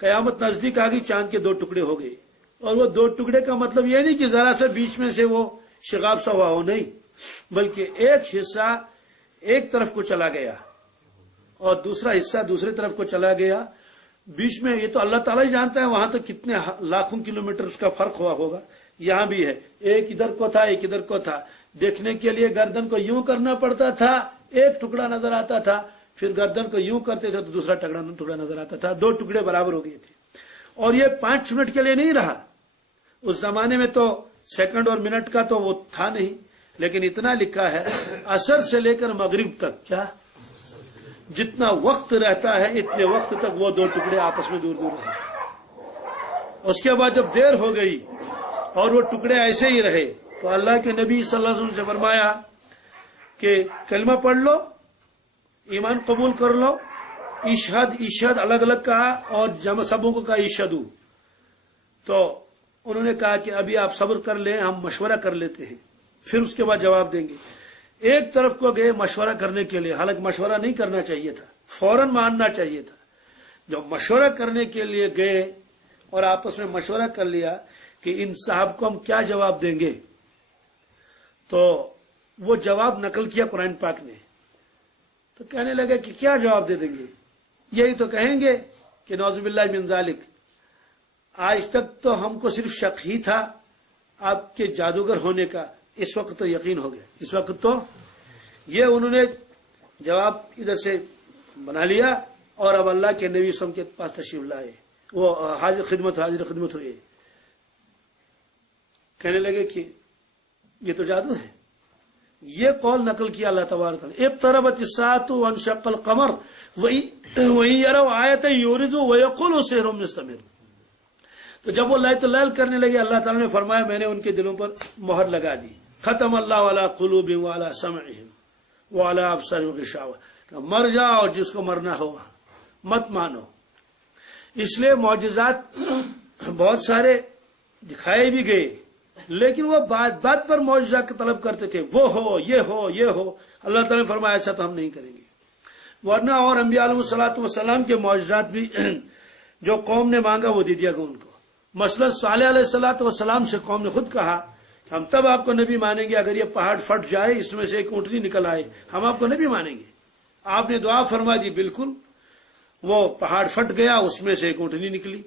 قیامت نزدیک آ گئی، چاند کے 2 ٹکڑے ہو گئے. اور وہ 2 ٹکڑے کا مطلب یہ نہیں کہ ذرا سا بیچ میں سے وہ شغاف سا ہوا ہو، نہیں، بلکہ ایک حصہ ایک طرف کو چلا گیا اور دوسرا حصہ دوسرے طرف کو چلا گیا. بیچ میں یہ تو اللہ تعالیٰ ہی جانتا ہے وہاں تو کتنے لاکھوں کلومیٹر اس کا فرق ہوا ہوگا. یہاں بھی ہے، ایک ادھر کو تھا ایک ادھر کو تھا. دیکھنے کے لیے گردن کو یوں کرنا پڑتا تھا، ایک ٹکڑا نظر آتا تھا، پھر گردن کو یوں کرتے تھے تو دوسرا ٹکڑا نظر آتا تھا. 2 ٹکڑے برابر ہو گئے تھے. اور یہ 5 منٹ کے لیے نہیں رہا. اس زمانے میں تو سیکنڈ اور منٹ کا تو وہ تھا نہیں، لیکن اتنا لکھا ہے عصر سے لے کر مغرب تک، کیا جتنا وقت رہتا ہے اتنے وقت تک وہ 2 ٹکڑے آپس میں دور دور رہے. اس کے بعد جب دیر ہو گئی اور وہ ٹکڑے ایسے ہی رہے تو اللہ کے نبی صلی اللہ علیہ وسلم سے فرمایا کہ کلمہ پڑھ لو، ایمان قبول کر لو. اشہد الگ الگ کہا اور جمع سبوں کو کہا اشہدو. تو انہوں نے کہا کہ ابھی آپ صبر کر لیں، ہم مشورہ کر لیتے ہیں، پھر اس کے بعد جواب دیں گے. ایک طرف کو گئے مشورہ کرنے کے لیے، حالانکہ مشورہ نہیں کرنا چاہیے تھا، فوراً ماننا چاہیے تھا. جب مشورہ کرنے کے لیے گئے اور آپس میں مشورہ کر لیا کہ ان صاحب کو ہم کیا جواب دیں گے، تو وہ جواب نقل کیا قرآن پاک نے. تو کہنے لگے کہ کیا جواب دے دیں گے؟ یہی تو کہیں گے کہ نعوذ باللہ من ذالک، آج تک تو ہم کو صرف شک ہی تھا آپ کے جادوگر ہونے کا، اس وقت تو یقین ہو گیا. اس وقت تو یہ انہوں نے جواب ادھر سے بنا لیا اور اب اللہ کے نبی صلی اللہ علیہ وسلم کے پاس تشریف لائے، وہ حاضر خدمت ہوئے. کہنے لگے کہ یہ تو جادو ہے. یہ قول نقل کیا اللہ تبارک تعالیٰ. اقتربت الساعۃ وانشق القمر وإن يروا آیۃ یورثوا ویقولوا سحر مستمر. تو جب وہ لائت لال کرنے لگے اللہ تعالیٰ نے فرمایا میں نے ان کے دلوں پر مہر لگا دی. ختم اللہ علی قلوبہم وعلی سمعہم وعلی ابصارہم غشاوہ. مر جا اور جس کو مرنا ہوا مت مانو. اس لیے معجزات بہت سارے دکھائے بھی گئے، لیکن وہ بات پر معجزہ کا طلب کرتے تھے، وہ ہو یہ ہو یہ ہو. اللہ تعالیٰ نے فرمایا ایسا تو ہم نہیں کریں گے. ورنہ اور انبیاء علیہ الصلوۃ والسلام کے معجزات بھی جو قوم نے مانگا وہ دے دیا گیا ان کو. مثلا صالح علیہ الصلوۃ والسلام سے قوم نے خود کہا ہم تب آپ کو نبی مانیں گے اگر یہ پہاڑ پھٹ جائے اس میں سے ایک اونٹنی نکل آئے، ہم آپ کو نبی مانیں گے. آپ نے دعا فرما دی، بالکل وہ پہاڑ پھٹ گیا، اس میں سے ایک اونٹنی نکلی.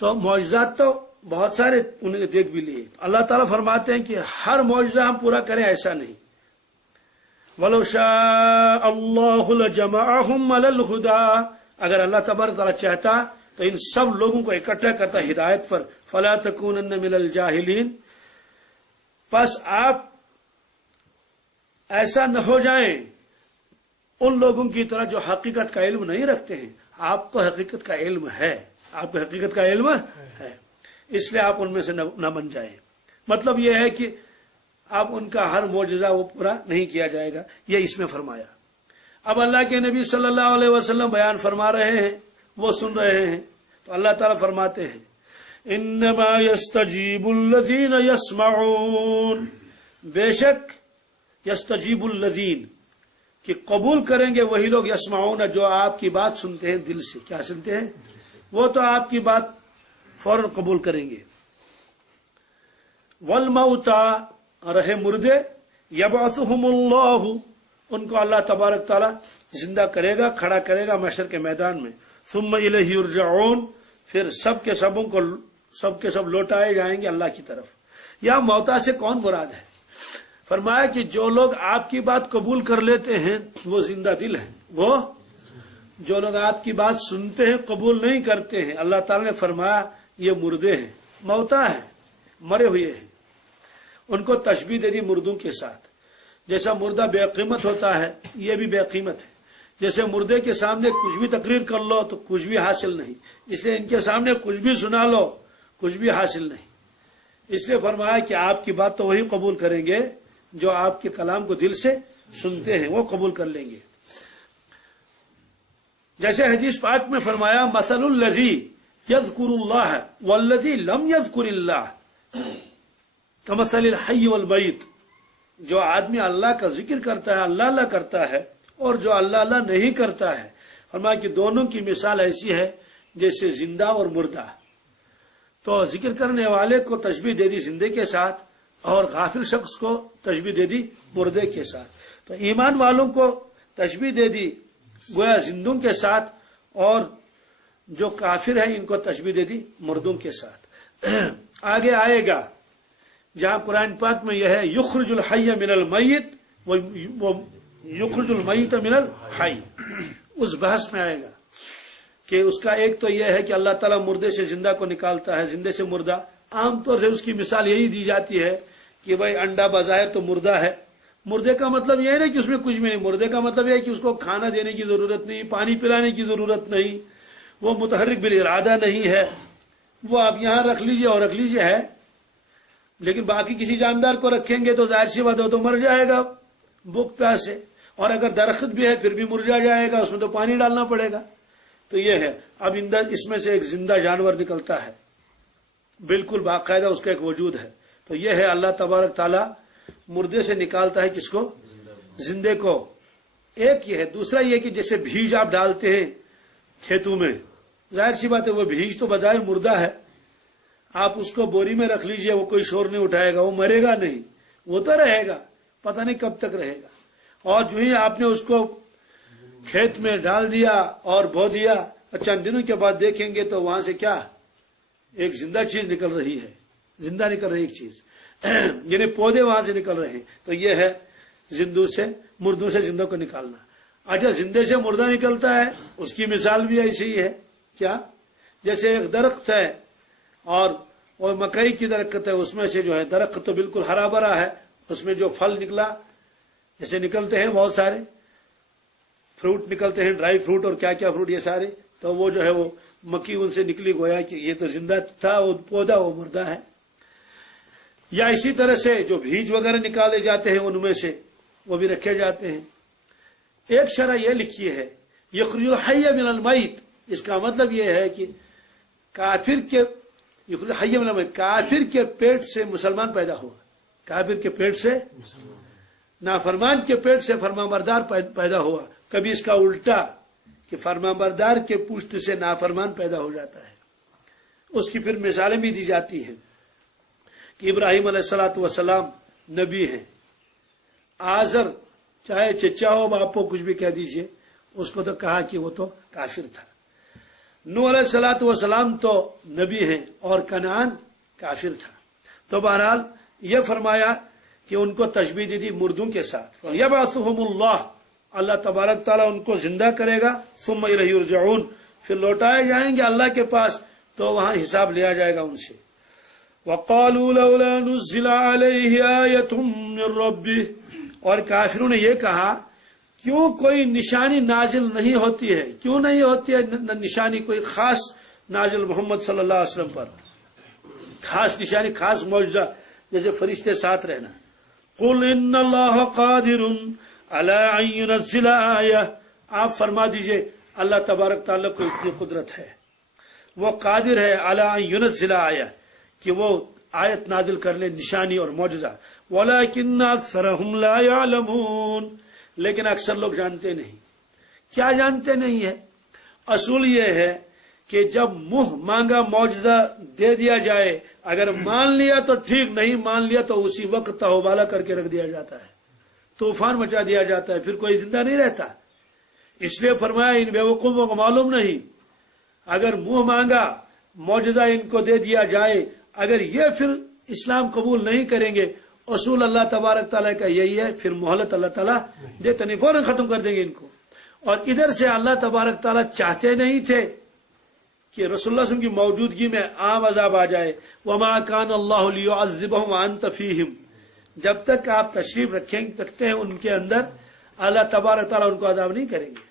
تو معجزات تو بہت سارے انہوں نے دیکھ بھی لیے. اللہ تعالیٰ فرماتے ہیں کہ ہر معجزہ ہم پورا کریں ایسا نہیں. وَلَوْ شَاءَ اللَّهُ لَجَمَعَهُمْ عَلَى الْهُدَىٰ، اگر اللہ تبارک تعالیٰ چاہتا تو ان سب لوگوں کو اکٹھا کرتا ہدایت پر. فَلَا تَكُونَنَّ مِنَ الْجَاهِلِينَ، پس آپ ایسا نہ ہو جائیں ان لوگوں کی طرح جو حقیقت کا علم نہیں رکھتے ہیں. آپ کو حقیقت کا علم ہے، آپ کو حقیقت کا علم ہے، اس لیے آپ ان میں سے نہ بن جائیں. مطلب یہ ہے کہ اب ان کا ہر معجزہ وہ پورا نہیں کیا جائے گا، یہ اس میں فرمایا. اب اللہ کے نبی صلی اللہ علیہ وسلم بیان فرما رہے ہیں، وہ سن رہے ہیں. تو اللہ تعالیٰ فرماتے ہیں انما یستجیب الذین یسمعون، بے شک یستجیب الذین، کہ قبول کریں گے وہی لوگ یسمعون جو آپ کی بات سنتے ہیں دل سے. کیا سنتے ہیں؟ وہ تو آپ کی بات فوراً قبول کریں گے. والموتا رہے مردے یبعثہم اللہ ان کو اللہ تبارک تعالی زندہ کرے گا، کھڑا کرے گا محشر کے میدان میں. ثم الیہ یرجعون پھر سب کے سب لوٹائے جائیں گے اللہ کی طرف. یا موتا سے کون مراد ہے؟ فرمایا کہ جو لوگ آپ کی بات قبول کر لیتے ہیں وہ زندہ دل ہیں. وہ جو لوگ آپ کی بات سنتے ہیں قبول نہیں کرتے ہیں اللہ تعالی نے فرمایا یہ مردے ہیں، موتا ہیں، مرے ہوئے ہیں. ان کو تشبیہ دے دی مردوں کے ساتھ. جیسا مردہ بے قیمت ہوتا ہے یہ بھی بے قیمت ہے. جیسے مردے کے سامنے کچھ بھی تقریر کر لو تو کچھ بھی حاصل نہیں، اس لیے ان کے سامنے کچھ بھی سنا لو کچھ بھی حاصل نہیں. اس لیے فرمایا کہ آپ کی بات تو وہی قبول کریں گے جو آپ کے کلام کو دل سے سنتے ہیں، وہ قبول کر لیں گے. جیسے حدیث پاک میں فرمایا مثل الذی یذکر اللہ والذی لم یذکر اللہ کمثل الحی والمیت. جو آدمی اللہ کا ذکر کرتا ہے، اللہ اللہ کرتا ہے، اور جو اللہ اللہ نہیں کرتا ہے، فرمایا کہ دونوں کی مثال ایسی ہے جیسے زندہ اور مردہ. تو ذکر کرنے والے کو تشبیہ دے دی زندے کے ساتھ اور غافل شخص کو تشبیہ دے دی مردے کے ساتھ. تو ایمان والوں کو تشبیہ دے دی گویا زندوں کے ساتھ، اور جو کافر ہیں ان کو تشبیہ دے دی مردوں کے ساتھ. آگے آئے گا جہاں قرآن پاک میں یہ ہے یخرج الحی من المیت و یخرج المیت من الحی، اس بحث میں آئے گا کہ اس کا ایک تو یہ ہے کہ اللہ تعالیٰ مردے سے زندہ کو نکالتا ہے، زندے سے مردہ. عام طور سے اس کی مثال یہی دی جاتی ہے کہ بھائی انڈا بظاہر تو مردہ ہے. مردے کا مطلب یہ نہیں کہ اس میں کچھ بھی نہیں، مردے کا مطلب یہ ہے کہ اس کو کھانا دینے کی ضرورت نہیں، پانی پلانے کی ضرورت نہیں، وہ متحرک بالارادہ نہیں ہے. وہ آپ یہاں رکھ لیجئے اور رکھ لیجئے ہے، لیکن باقی کسی جاندار کو رکھیں گے تو ظاہر سی بات ہو تو مر جائے گا بھوک پیاس سے. اور اگر درخت بھی ہے پھر بھی مرجا جائے گا، اس میں تو پانی ڈالنا پڑے گا. تو یہ ہے. اب اس میں سے ایک زندہ جانور نکلتا ہے، بالکل باقاعدہ اس کا ایک وجود ہے. تو یہ ہے اللہ تبارک تعالیٰ مردے سے نکالتا ہے کس کو؟ زندے کو. ایک یہ ہے. دوسرا یہ کہ جیسے بیج آپ ڈالتے ہیں کھیتوں میں، ظاہر سی بات ہے وہ بیج تو بظاہر مردہ ہے، آپ اس کو بوری میں رکھ لیجئے وہ کوئی شور نہیں اٹھائے گا، وہ مرے گا نہیں، وہ تو رہے گا، پتہ نہیں کب تک رہے گا. اور جو ہی آپ نے اس کو کھیت میں ڈال دیا اور بو دیا، چند دنوں کے بعد دیکھیں گے تو وہاں سے کیا ایک زندہ چیز نکل رہی ہے، زندہ نکل رہی ایک چیز، یعنی پودے وہاں سے نکل رہے ہیں. تو یہ ہے مردوں سے زندوں کو نکالنا. اچھا زندے سے مردہ نکلتا ہے، اس کی مثال بھی ایسی ہی ہے. کیا؟ جیسے ایک درخت ہے اور مکئی کی درخت ہے، اس میں سے جو ہے درخت تو بالکل ہرا بھرا ہے، اس میں جو پھل نکلا، جیسے نکلتے ہیں بہت سارے فروٹ نکلتے ہیں، ڈرائی فروٹ اور کیا کیا فروٹ یہ سارے، تو وہ جو ہے وہ مکی ان سے نکلی، گویا کہ یہ تو زندہ تھا، وہ پودا وہ مردہ ہے. یا اسی طرح سے جو بیج وغیرہ نکالے جاتے ہیں ان میں سے وہ بھی رکھے جاتے ہیں. ایک شرح یہ لکھی ہے یخرج الحی من المیت، اس کا مطلب یہ ہے کہ کافر کے پیٹ سے مسلمان پیدا ہوا، کافر کے پیٹ سے، نافرمان کے پیٹ سے فرمانبردار پیدا ہوا. کبھی اس کا الٹا کہ فرمانبردار کے پشت سے نافرمان پیدا ہو جاتا ہے. اس کی پھر مثالیں بھی دی جاتی ہیں کہ ابراہیم علیہ الصلوۃ والسلام نبی ہیں، آزر چاہے چچا ہو باپ ہو کچھ بھی کہہ دیجئے، اس کو تو کہا کہ وہ تو کافر تھا. نوح علیہ الصلوۃ والسلام تو نبی ہیں اور کنعان کافر تھا. تو بہرحال یہ فرمایا کہ ان کو تشبیہ دی مردوں کے ساتھ. یبعثہم اللہ، اللہ تبارک تعالیٰ ان کو زندہ کرے گا. ثم الیہ یرجعون، پھر لوٹائے جائیں گے اللہ کے پاس، تو وہاں حساب لیا جائے گا ان سے. وقالوا لولا نزل علیہ آیۃ من ربہ، اور کافروں نے یہ کہا کیوں کوئی نشانی نازل نہیں ہوتی ہے، کیوں نہیں ہوتی ہے نشانی کوئی خاص نازل محمد صلی اللہ علیہ وسلم پر، خاص نشانی، خاص معجزہ، جیسے فرشتے ساتھ رہنا. قل ان اللہ قادر علی ان ینزل آیہ، آپ فرما دیجئے اللہ تبارک تعالیٰ کو اتنی قدرت ہے، وہ قادر ہے علی ان ینزل آیہ، کہ وہ آیت نازل کر لے، نشانی اور معجزہ. ولیکن اکثرہم لا یعلمون، لیکن اکثر لوگ جانتے نہیں. کیا جانتے نہیں ہے؟ اصول یہ ہے کہ جب منہ مانگا معجزہ دے دیا جائے، اگر مان لیا تو ٹھیک، نہیں مان لیا تو اسی وقت تہوبالا کر کے رکھ دیا جاتا ہے، طوفان مچا دیا جاتا ہے، پھر کوئی زندہ نہیں رہتا. اس لیے فرمایا ان بیوقوفوں کو معلوم نہیں، اگر منہ مانگا معجزہ ان کو دے دیا جائے، اگر یہ پھر اسلام قبول نہیں کریں گے، اصول اللہ تبارک تعالیٰ کا یہی ہے، پھر مہلت اللہ تعالیٰ دیتے نہیں، فوراً ختم کر دیں گے ان کو. اور ادھر سے اللہ تبارک تعالیٰ چاہتے نہیں تھے کہ رسول اللہ صلی اللہ علیہ وسلم کی موجودگی میں عام عذاب آ جائے. وما کان اللہ لیعذبہم وانت فیہم، جب تک آپ تشریف رکھتے ہیں ان کے اندر، اللہ تبارک تعالیٰ ان کو عذاب نہیں کریں گے.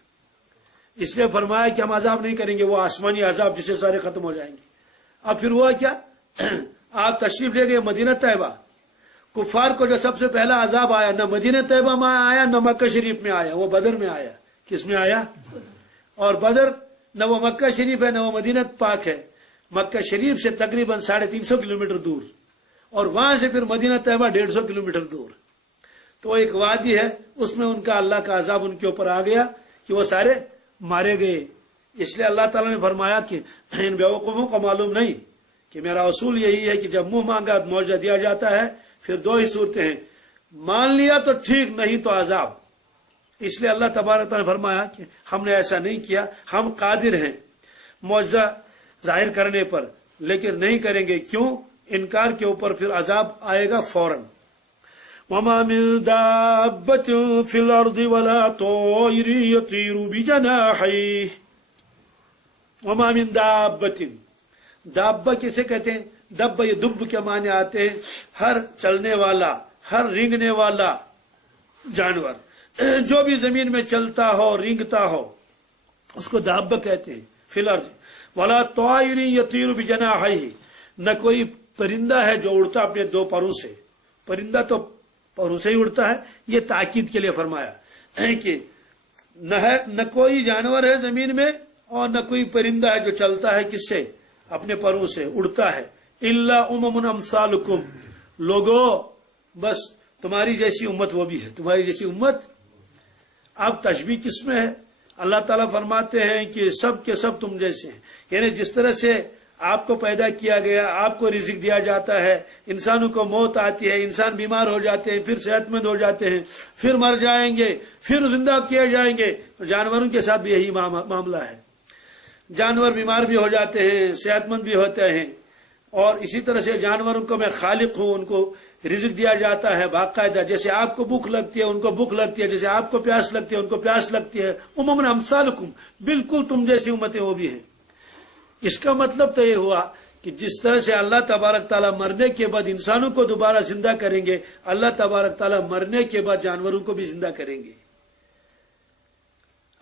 اس لیے فرمایا کہ ہم عذاب نہیں کریں گے، وہ آسمانی عذاب جسے سارے ختم ہو جائیں گے. اب پھر ہوا کیا؟ آپ تشریف لے گئے مدینہ طیبہ، کفار کو جو سب سے پہلا عذاب آیا نہ مدینہ طیبہ میں آیا نہ مکہ شریف میں آیا، وہ بدر میں آیا. کس میں آیا؟ اور بدر نہ وہ مکہ شریف ہے نہ وہ مدینہ پاک ہے، مکہ شریف سے تقریباً 350 کلومیٹر دور، اور وہاں سے پھر مدینہ طیبہ 150 کلومیٹر دور. تو ایک وادی ہے، اس میں ان کا اللہ کا عذاب ان کے اوپر آ گیا کہ وہ سارے مارے گئے. اس لیے اللہ تعالیٰ نے فرمایا کہ ان بیوقوفوں کو معلوم نہیں کہ میرا اصول یہی ہے کہ جب منہ مانگا معجزہ دیا جاتا ہے، پھر دو ہی صورتیں ہیں، مان لیا تو ٹھیک، نہیں تو عذاب. اس لیے اللہ تبارک تعالیٰ نے فرمایا کہ ہم نے ایسا نہیں کیا، ہم قادر ہیں معجزہ ظاہر کرنے پر، لیکن نہیں کریں گے. کیوں؟ انکار کے اوپر پھر عذاب آئے گا فوراً. وما من دابة في الأرض ولا طائر يطير بجناحيه. وما من دابة، دابہ کسے کہتے ہیں؟ دب یہ دب کے معنی آتے ہیں ہر چلنے والا، ہر رینگنے والا جانور، جو بھی زمین میں چلتا ہو، رینگتا ہو، اس کو دابہ کہتے ہیں. فی الارض ولا طائر یطیر بجناحیہ، نہ کوئی پرندہ ہے جو اڑتا اپنے دو پروں سے. پرندہ تو پروں سے ہی اڑتا ہے، یہ تاکید کے لیے فرمایا کہ نہ کوئی جانور ہے زمین میں اور نہ کوئی پرندہ ہے جو چلتا ہے کس سے؟ اپنے پروں سے، اڑتا ہے. الا امم امثالکم، لوگوں بس تمہاری جیسی امت وہ بھی ہے، تمہاری جیسی امت. اب تشبیہ کس میں ہے؟ اللہ تعالیٰ فرماتے ہیں کہ سب کے سب تم جیسے ہیں، یعنی جس طرح سے آپ کو پیدا کیا گیا، آپ کو رزق دیا جاتا ہے، انسانوں کو موت آتی ہے، انسان بیمار ہو جاتے ہیں، پھر صحت مند ہو جاتے ہیں، پھر مر جائیں گے، پھر زندہ کیے جائیں گے. جانوروں کے ساتھ بھی یہی معاملہ ہے، جانور بیمار بھی ہو جاتے ہیں، صحت مند بھی ہوتے ہیں. اور اسی طرح سے جانوروں کو میں خالق ہوں، ان کو رزق دیا جاتا ہے باقاعدہ. جیسے آپ کو بھوک لگتی ہے ان کو بھوک لگتی ہے، جیسے آپ کو پیاس لگتی ہے ان کو پیاس لگتی ہے. امم امثالکم، بالکل تم جیسی امتیں وہ بھی ہیں. اس کا مطلب تو یہ ہوا کہ جس طرح سے اللہ تبارک تعالیٰ مرنے کے بعد انسانوں کو دوبارہ زندہ کریں گے، اللہ تبارک تعالیٰ مرنے کے بعد جانوروں کو بھی زندہ کریں گے.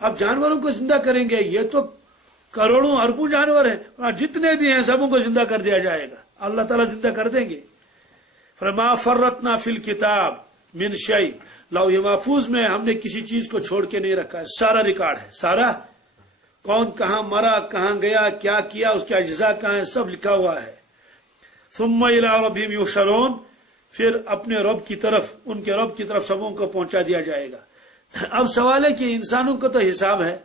اب جانوروں کو زندہ کریں گے، یہ تو کروڑوں اربوں جانور ہیں، اور جتنے بھی ہیں سبوں کو زندہ کر دیا جائے گا، اللہ تعالیٰ زندہ کر دیں گے. فرما فرطنا فی الکتاب من شیء، لوح محفوظ میں ہم نے کسی چیز کو چھوڑ کے نہیں رکھا ہے، سارا ریکارڈ ہے، سارا کون کہاں مرا، کہاں گیا، کیا کیا، اس کے اجزاء کہاں ہیں، سب لکھا ہوا ہے. ثم الی ربہم یحشرون، پھر اپنے رب کی طرف، ان کے رب کی طرف سبوں کو پہنچا دیا جائے گا. اب سوال ہے کہ انسانوں کو تو حساب ہے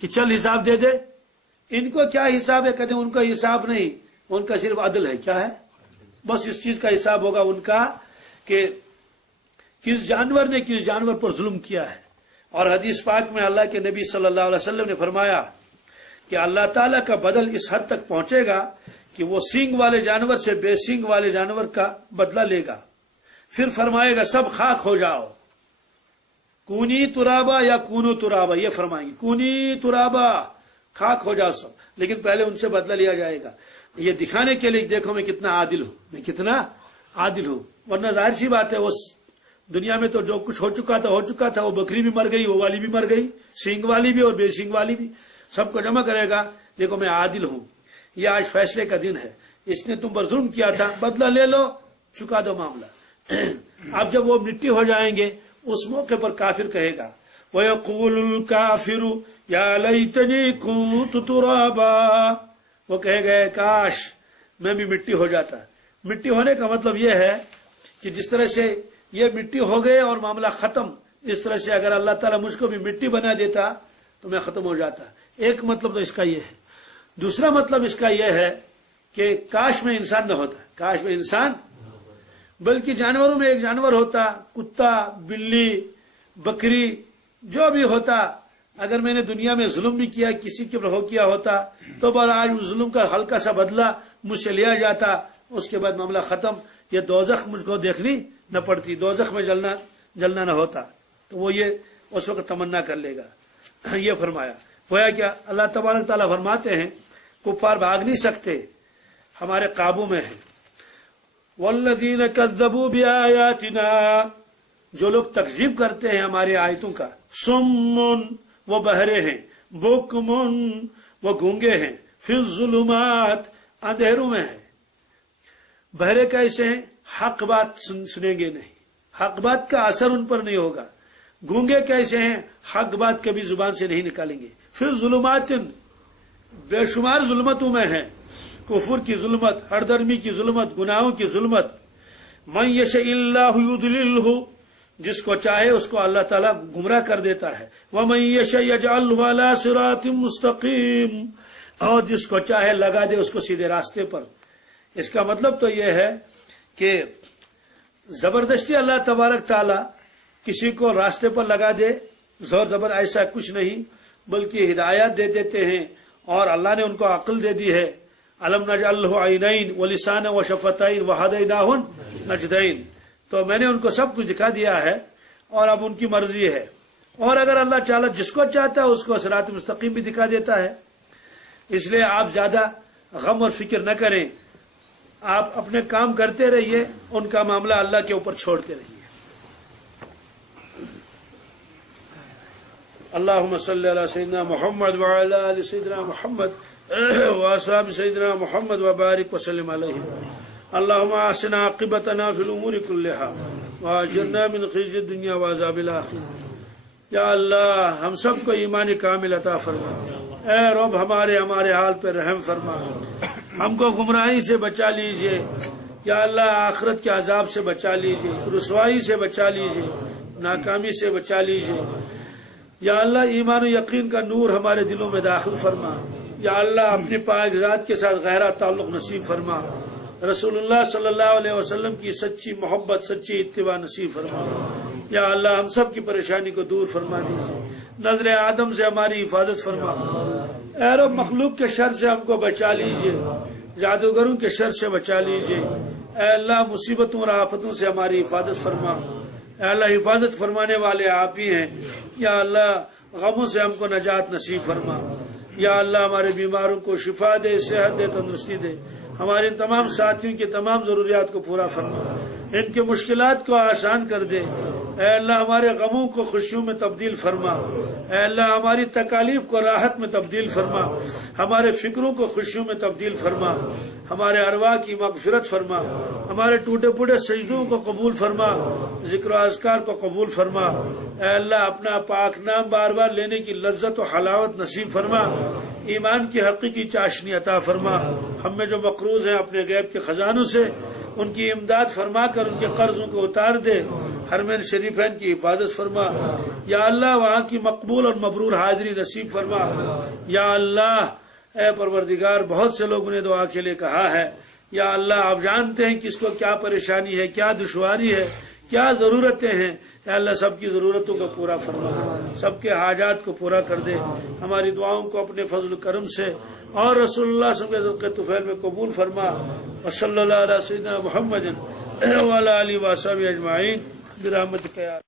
کہ چل حساب دے دے، ان کو کیا حساب ہے؟ کہتے ہیں ان کا حساب نہیں، ان کا صرف عدل ہے. کیا ہے؟ بس اس چیز کا حساب ہوگا ان کا کہ کس جانور نے کس جانور پر ظلم کیا ہے. اور حدیث پاک میں اللہ کے نبی صلی اللہ علیہ وسلم نے فرمایا کہ اللہ تعالیٰ کا بدل اس حد تک پہنچے گا کہ وہ سینگ والے جانور سے بے سینگ والے جانور کا بدلہ لے گا. پھر فرمائے گا سب خاک ہو جاؤ، کونی ترابا یا کونو ترابا، یہ فرمائیں گے کونی ترابا، خاک ہو جاؤ سب، لیکن پہلے ان سے بدلہ لیا جائے گا. یہ دکھانے کے لیے دیکھو میں کتنا عادل ہوں، میں کتنا عادل ہوں. ورنہ ظاہر سی بات ہے، وہ دنیا میں تو جو کچھ ہو چکا تھا، وہ بکری بھی مر گئی، وہ والی بھی مر گئی، سینگ والی بھی اور بے سینگ والی بھی، سب کو جمع کرے گا. دیکھو میں عادل ہوں، یہ آج فیصلے کا دن ہے، اس نے تم پر ظلم کیا تھا، بدلہ لے لو، چکا دو معاملہ. اب جب وہ مٹی ہو جائیں گے اس موقع پر کافر کہے گا وَيَقُولُ الْكَافِرُ يَا لَيْتَنِي كُنْتُ تُرَابًا، وہ کہے گا کاش میں بھی مٹی ہو جاتا. مٹی ہونے کا مطلب یہ ہے کہ جس طرح سے یہ مٹی ہو گئے اور معاملہ ختم، اس طرح سے اگر اللہ تعالیٰ مجھ کو بھی مٹی بنا دیتا تو میں ختم ہو جاتا. ایک مطلب تو اس کا یہ ہے. دوسرا مطلب اس کا یہ ہے کہ کاش میں انسان نہ ہوتا، کاش میں انسان بلکہ جانوروں میں ایک جانور ہوتا، کتا، بلی، بکری، جو بھی ہوتا. اگر میں نے دنیا میں ظلم بھی کیا، کسی کے ہو کیا ہوتا تو بر آج اس ظلم کا ہلکا سا بدلہ مجھ سے لیا جاتا، اس کے بعد معاملہ ختم. یہ دوزخ مجھ کو دیکھنی نہ پڑتی، دوزخ میں جلنا نہ ہوتا. تو وہ یہ اس وقت تمنا کر لے گا. یہ فرمایا. گویا کیا اللہ تبارک تعالیٰ فرماتے ہیں کفار بھاگ نہیں سکتے، ہمارے قابو میں ہیں. والذین کذبوا بآیاتنا، جو لوگ تکذیب کرتے ہیں ہماری آیتوں کا، صم، وہ بہرے ہیں، بکم، وہ گونگے ہیں، فی الظلمات، اندھیروں میں ہیں. بہرے کیسے ہیں؟ حق بات سنیں گے نہیں، حق بات کا اثر ان پر نہیں ہوگا. گونگے کیسے ہیں؟ حق بات کبھی زبان سے نہیں نکالیں گے. فی الظلمات، بے شمار ظلمتوں میں ہیں. کفر کی ظلمت، ہر درمی کی ظلمت، گناہوں کی ظلمت. من یشاء اللہ یضللہ، جس کو چاہے اس کو اللہ تعالیٰ گمراہ کر دیتا ہے. ومن یشاء یجعلہ علی صراط مستقیم، اور جس کو چاہے لگا دے اس کو سیدھے راستے پر. اس کا مطلب تو یہ ہے کہ زبردستی اللہ تبارک تعالیٰ کسی کو راستے پر لگا دے، زور زبر ایسا کچھ نہیں، بلکہ ہدایات دے دیتے ہیں. اور اللہ نے ان کو عقل دے دی ہے. الم نجعل لہ عینین ولسانا وشفتین وہدیناہ النجدین، تو میں نے ان کو سب کچھ دکھا دیا ہے اور اب ان کی مرضی ہے. اور اگر اللہ تعالیٰ جس کو چاہتا ہے اس کو صراط مستقیم بھی دکھا دیتا ہے. اس لیے آپ زیادہ غم اور فکر نہ کریں، آپ اپنے کام کرتے رہیے، ان کا معاملہ اللہ کے اوپر چھوڑتے رہیے. اللہم صلی علی سیدنا محمد وعلی آل سیدنا محمد واصحاب سیدنا محمد وبارک وسلم علیہ. اللہم احسن عاقبتنا فی الامور کلہا واجرنا من خزی الدنیا وعذاب الآخرہ. یا اللہ ہم سب کو ایمان کامل عطا فرما. اے رب ہمارے حال پہ رحم فرما، ہم کو گمراہی سے بچا لیجئے. یا اللہ آخرت کے عذاب سے بچا لیجئے، رسوائی سے بچا لیجئے، ناکامی سے بچا لیجئے. یا اللہ ایمان و یقین کا نور ہمارے دلوں میں داخل فرما. یا اللہ اپنی پاک ذات کے ساتھ گہرا تعلق نصیب فرما. رسول اللہ صلی اللہ علیہ وسلم کی سچی محبت، سچی اتباع نصیب فرما. یا اللہ ہم سب کی پریشانی کو دور فرما دیجیے. نظر آدم سے ہماری حفاظت فرما. اے رب مخلوق کے شر سے ہم کو بچا لیجیے، جادوگروں کے شر سے بچا لیجیے. اے اللہ مصیبتوں اور آفتوں سے ہماری حفاظت فرما. اے اللہ حفاظت فرمانے والے آپ ہی ہیں. یا اللہ غموں سے ہم کو نجات نصیب فرما. یا اللہ ہمارے بیماروں کو شفا دے، صحت دے، تندرستی دے. ہمارے تمام ساتھیوں کی تمام ضروریات کو پورا فرما، ان کے مشکلات کو آسان کر دے. اے اللہ ہمارے غموں کو خوشیوں میں تبدیل فرما. اے اللہ ہماری تکالیف کو راحت میں تبدیل فرما، ہمارے فکروں کو خوشیوں میں تبدیل فرما، ہمارے ارواح کی مغفرت فرما، ہمارے ٹوٹے پھوٹے سجدوں کو قبول فرما، ذکر و اذکار کو قبول فرما. اے اللہ اپنا پاک نام بار بار لینے کی لذت و حلاوت نصیب فرما. ایمان کی حقیقی چاشنی عطا فرما. ہم میں جو مقروض ہیں اپنے غیب کے خزانوں سے ان کی امداد فرما کر ان کے قرضوں کو اتار دے. حرمین شریفین کی حفاظت فرما. یا اللہ وہاں کی مقبول اور مبرور حاضری نصیب فرما. یا اللہ اے پروردگار بہت سے لوگوں نے دعا کے لیے کہا ہے. یا اللہ آپ جانتے ہیں کس کو کیا پریشانی ہے، کیا دشواری ہے، کیا ضرورتیں ہیں. یا اللہ سب کی ضرورتوں کو پورا فرما، سب کے حاجات کو پورا کر دے. ہماری دعاؤں کو اپنے فضل و کرم سے اور رسول اللہ صلی اللہ علیہ وسلم کے طفیل میں قبول فرما. وصلی اللہ علیہ سیدنا محمد وعلی آلہ وصحبہ اجمعین برحمتک یا